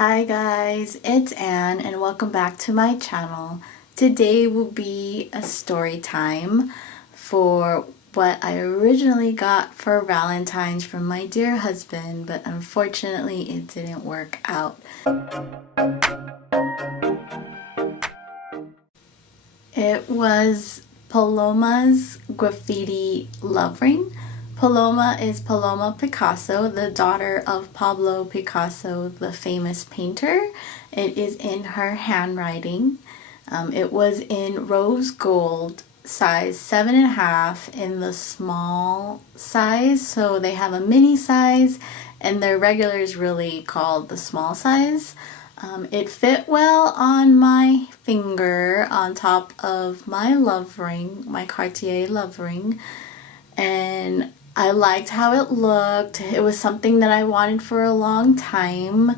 Hi guys, it's Anne and welcome back to my channel. Today will be a story time for what I originally got for Valentine's from my dear husband, but unfortunately it didn't work out. It was Paloma's graffiti love ring. Paloma is Paloma Picasso, the daughter of Pablo Picasso, the famous painter. It is in her handwriting. It was in rose gold, size 7.5 in the small size. So they have a mini size and their regular is really called the small size. It fit well on my finger on top of my love ring, my Cartier love ring. And I liked how it looked. It was something that I wanted for a long time,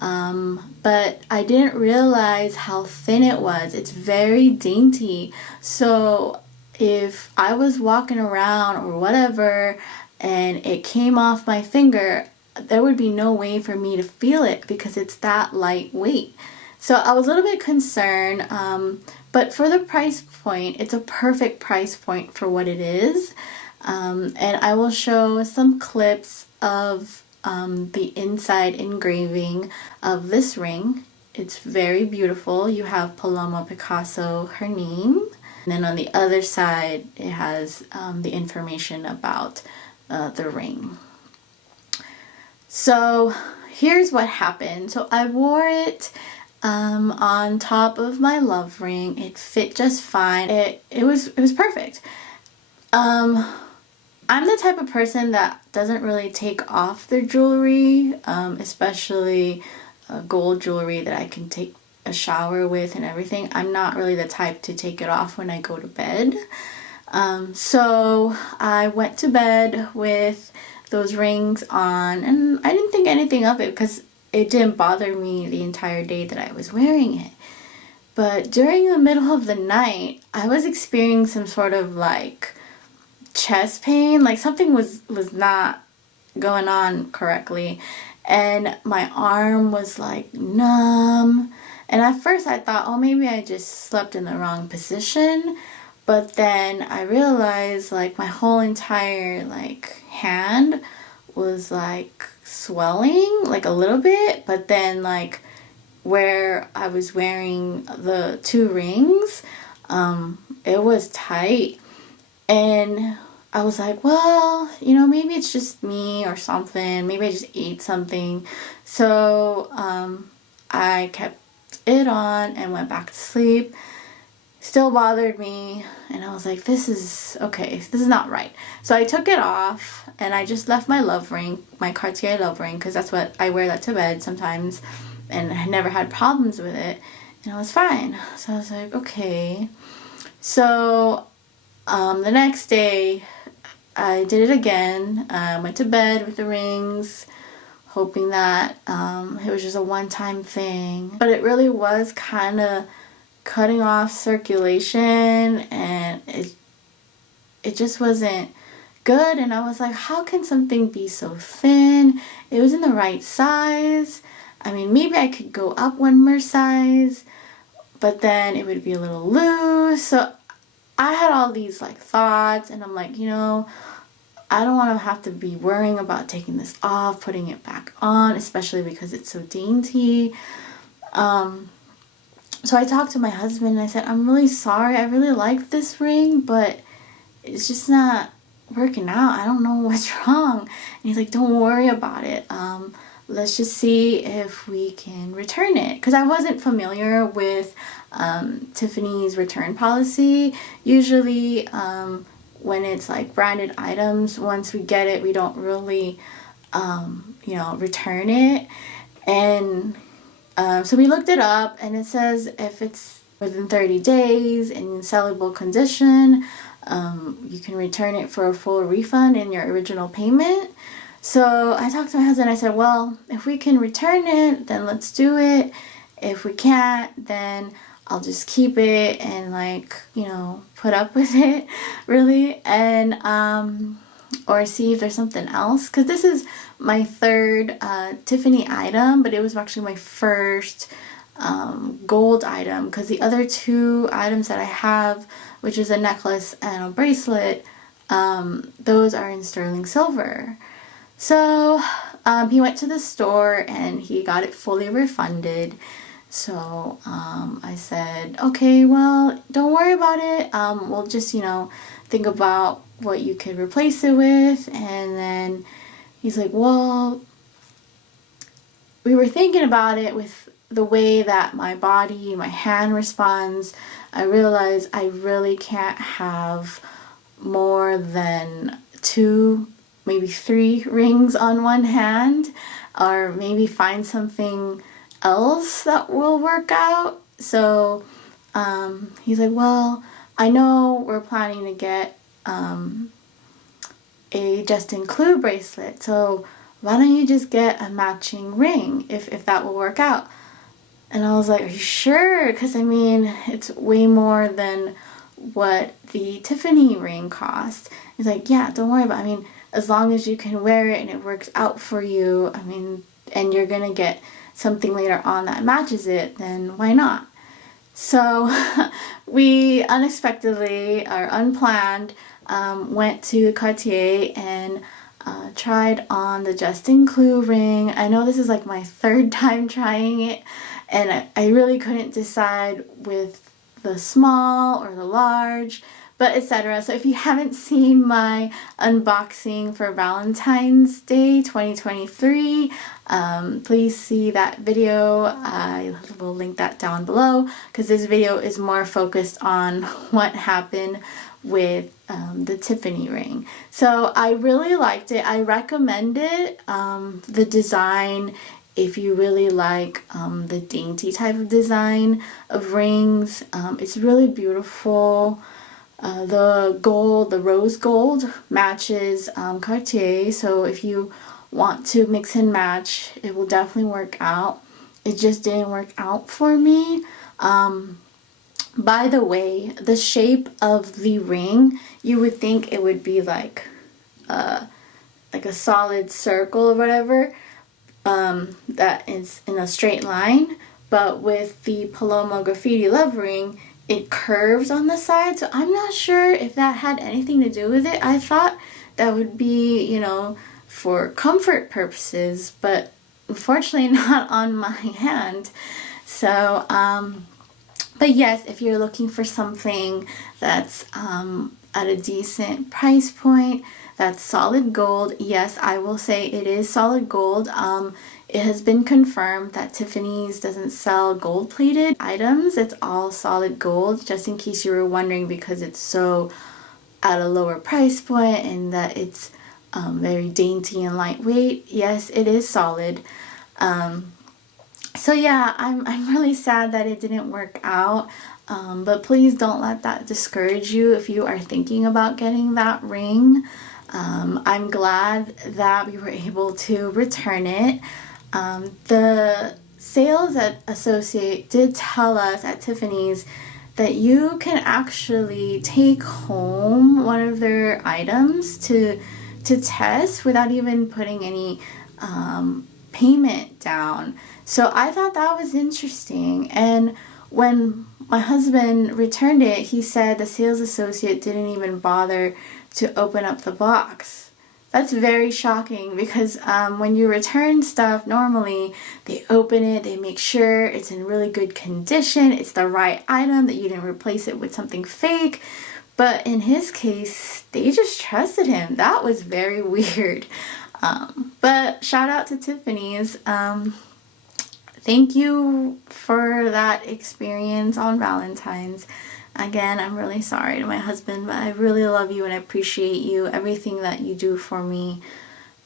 but I didn't realize how thin it was. It's very dainty. So if I was walking around or whatever and it came off my finger, there would be no way for me to feel it because it's that lightweight. So I was a little bit concerned, but for the price point, it's a perfect price point for what it is. And I will show some clips of the inside engraving of this ring. It's very beautiful. You have Paloma Picasso, her name. And then on the other side, it has the information about the ring. So here's what happened. So I wore it on top of my love ring. It fit just fine. It was perfect. I'm the type of person that doesn't really take off their jewelry, especially gold jewelry that I can take a shower with and everything. I'm not really the type to take it off when I go to bed. So I went to bed with those rings on and I didn't think anything of it because it didn't bother me the entire day that I was wearing it. But during the middle of the night, I was experiencing some sort of like chest pain, like something was not going on correctly, and my arm was like numb. And at first I thought, oh, maybe I just slept in the wrong position, but then I realized like my whole entire like hand was like swelling like a little bit, but then like where I was wearing the two rings, it was tight. And I was like, well, maybe it's just me or something. Maybe I just ate something. So I kept it on and went back to sleep. Still bothered me. And I was like, this is okay. This is not right. So I took it off and I just left my love ring, my Cartier love ring, because that's what I wear that to bed sometimes. And I never had problems with it. And I was fine. So I was like, okay. So the next day, I did it again. I went to bed with the rings, hoping that it was just a one-time thing. But it really was kind of cutting off circulation, and it just wasn't good. And I was like, how can something be so thin? It was in the right size. I mean, maybe I could go up one more size, but then it would be a little loose. So I had all these like thoughts, and I'm like, I don't want to have to be worrying about taking this off, putting it back on, especially because it's so dainty. So I talked to my husband and I said, I'm really sorry. I really like this ring, but it's just not working out. I don't know what's wrong. And he's like, don't worry about it. Let's just see if we can return it. Because I wasn't familiar with Tiffany's return policy. Usually when it's like branded items, once we get it, we don't really return it. And so we looked it up, and it says if it's within 30 days in sellable condition, you can return it for a full refund in your original payment. So I talked to my husband. I said, well, if we can return it, then let's do it. If we can't, then I'll just keep it and put up with it, really. And or see if there's something else, because this is my third Tiffany item, but it was actually my first gold item, because the other two items that I have, which is a necklace and a bracelet, those are in sterling silver. So he went to the store and he got it fully refunded. So I said, okay, well, don't worry about it. We'll just, think about what you could replace it with. And then he's like, well, we were thinking about it with the way that my body, my hand responds. I realized I really can't have more than 2, maybe 3 rings on one hand, or maybe find something else that will work out. So he's like, well, I know we're planning to get a just include bracelet, so why don't you just get a matching ring if that will work out? And I was like, are you sure? Because I mean, it's way more than what the Tiffany ring cost. He's like, yeah, don't worry about it. I mean, as long as you can wear it and it works out for you, I mean, and you're gonna get something later on that matches it, then why not? So we unexpectedly or unplanned went to Cartier and tried on the Justin Clue ring. I know this is like my third time trying it, and I really couldn't decide with the small or the large, but etc. So if you haven't seen my unboxing for Valentine's Day 2023, please see that video. I will link that down below, because this video is more focused on what happened with the Tiffany ring. So I really liked it. I recommend it. The design, if you really like the dainty type of design of rings, it's really beautiful. The gold, the rose gold, matches Cartier, so if you want to mix and match, it will definitely work out. It just didn't work out for me. By the way, the shape of the ring, you would think it would be like a solid circle or whatever, that is in a straight line, but with the Paloma Graffiti Love ring, it curves on the side. So I'm not sure if that had anything to do with it. I thought that would be, for comfort purposes, but unfortunately not on my hand. So, but yes, if you're looking for something that's at a decent price point, that's solid gold, yes, I will say it is solid gold. It has been confirmed that Tiffany's doesn't sell gold-plated items. It's all solid gold, just in case you were wondering, because it's so at a lower price point and that it's very dainty and lightweight. Yes, it is solid. So yeah, I'm really sad that it didn't work out. But please don't let that discourage you if you are thinking about getting that ring. I'm glad that we were able to return it. The sales associate did tell us at Tiffany's that you can actually take home one of their items to test without even putting any payment down. So I thought that was interesting. And when my husband returned it, he said the sales associate didn't even bother to open up the box. That's very shocking, because when you return stuff, normally they open it, they make sure it's in really good condition, it's the right item, that you didn't replace it with something fake. But in his case, they just trusted him. That was very weird. But shout out to Tiffany's. Thank you for that experience on Valentine's. Again, I'm really sorry to my husband, but I really love you and I appreciate you. Everything that you do for me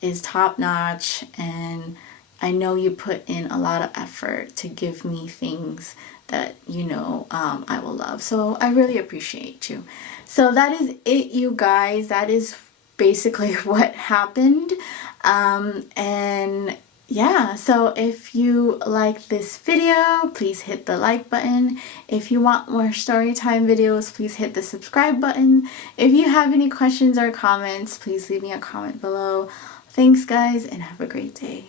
is top notch, and I know you put in a lot of effort to give me things that I will love. So I really appreciate you. So that is it, you guys. That is basically what happened. And yeah, so if you like this video, please hit the like button. If you want more story time videos, please hit the subscribe button. If you have any questions or comments, please leave me a comment below. Thanks guys, and have a great day.